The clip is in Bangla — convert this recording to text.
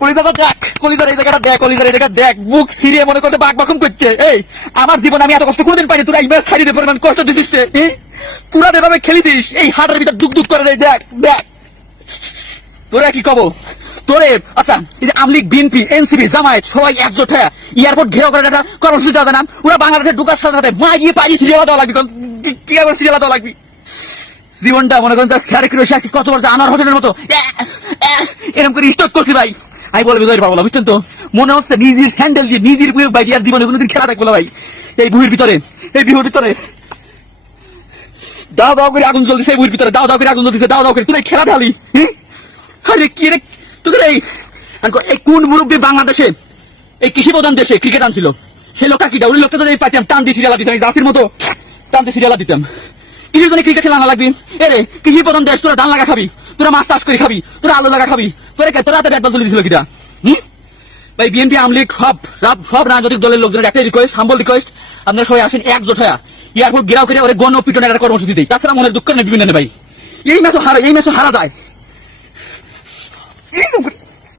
কলিজাটা দেখ, কলিজার এই জায়গাটা দেখ, কলিজার এই জায়গা দেখ, মুখ সিরিয়ে মনে করতে বাক বাকুম করছে। এই আমার জীবন আমি এত কষ্ট কোনোদিন পাইনি, তোরা এই ম্যাচ ছাড়িয়ে পরিমাণ কষ্ট দিছিস, তোরা যেভাবে খেলি দিস এই হাটের ভিতর দুক দুক করে দেখ দেখ তোরা কি কব তোরে। আচ্ছা এই যে আমলিগ, বিএনপি, এনসিপি, জামায়াত সবাই একজোট হয়ে এয়ারপোর্ট ঘেরাও করে একটা কর্মসূচি দেওয়া নাম, ওরা বাংলাদেশে ঢুকার সাথে সাথে মা গিয়ে পাই সিরিয়াল দেওয়া লাগবে, কি আবার সিরিয়াল দেওয়া লাগবে। জীবনটা মনে করেন খেয়ারে কিরো আজকে কত বছর আনোয়ার হোসেনের মতো এরকম করে স্টক করছি ভাই। আমি বলবো পাবো না, বুঝছেন তো, মনে হচ্ছে নিজের হ্যান্ডেল দিয়ে নিজের ভাই আর জীবনে কোনোদিন খেলা দেখবো না ভাই। এই বুহির ভিতরে, এই বিহুর ভিতরে দাও দাও করে আগুন জ্বলতেছে, এই বুহির ভিতরে দাও দাও করে আগুন জ্বলতেছে, দাও দাও করে তুই খেলা ঢালি। আরে কি রে তোকে এই কোন মুরব্বী বাংলাদেশে এই কৃষি প্রধান দেশে ক্রিকেট আনছিল, সেই লোকটা কিটা, ওই লোকটা তো পাইতাম টান দিয়ে সিরিয়ালা দিতাম, জাসির মতো টান দিয়ে সিরিয়ালা দিতাম। কৃষির জন্য ক্রিকেট খেলা না লাগবি, এরে কৃষি প্রধান দেশ, তোরা ধান লাগা খাবি, তোরা মাছ চাষ করে খাবি, তোরা আলু লাগা খাবি, তোরা হাতে ব্যাট বল তুলে দিছিল কিটা। ভাই বিএনপি, আমলিগ সব রাজনৈতিক দলের লোকজনের একটাই রিকোয়েস্ট, হাম্বল রিকোয়েস্ট, আপনারা সবাই আসেন একজোট হয়ে এয়ারপোর্ট ঘেরাও করে ওরে গণ পিটনের একটা কর্মসূচি দেয়, তাছাড়া মনের দুঃখ নেই বিভিন্ন ভাই। এই ম্যাচও হারা যায়।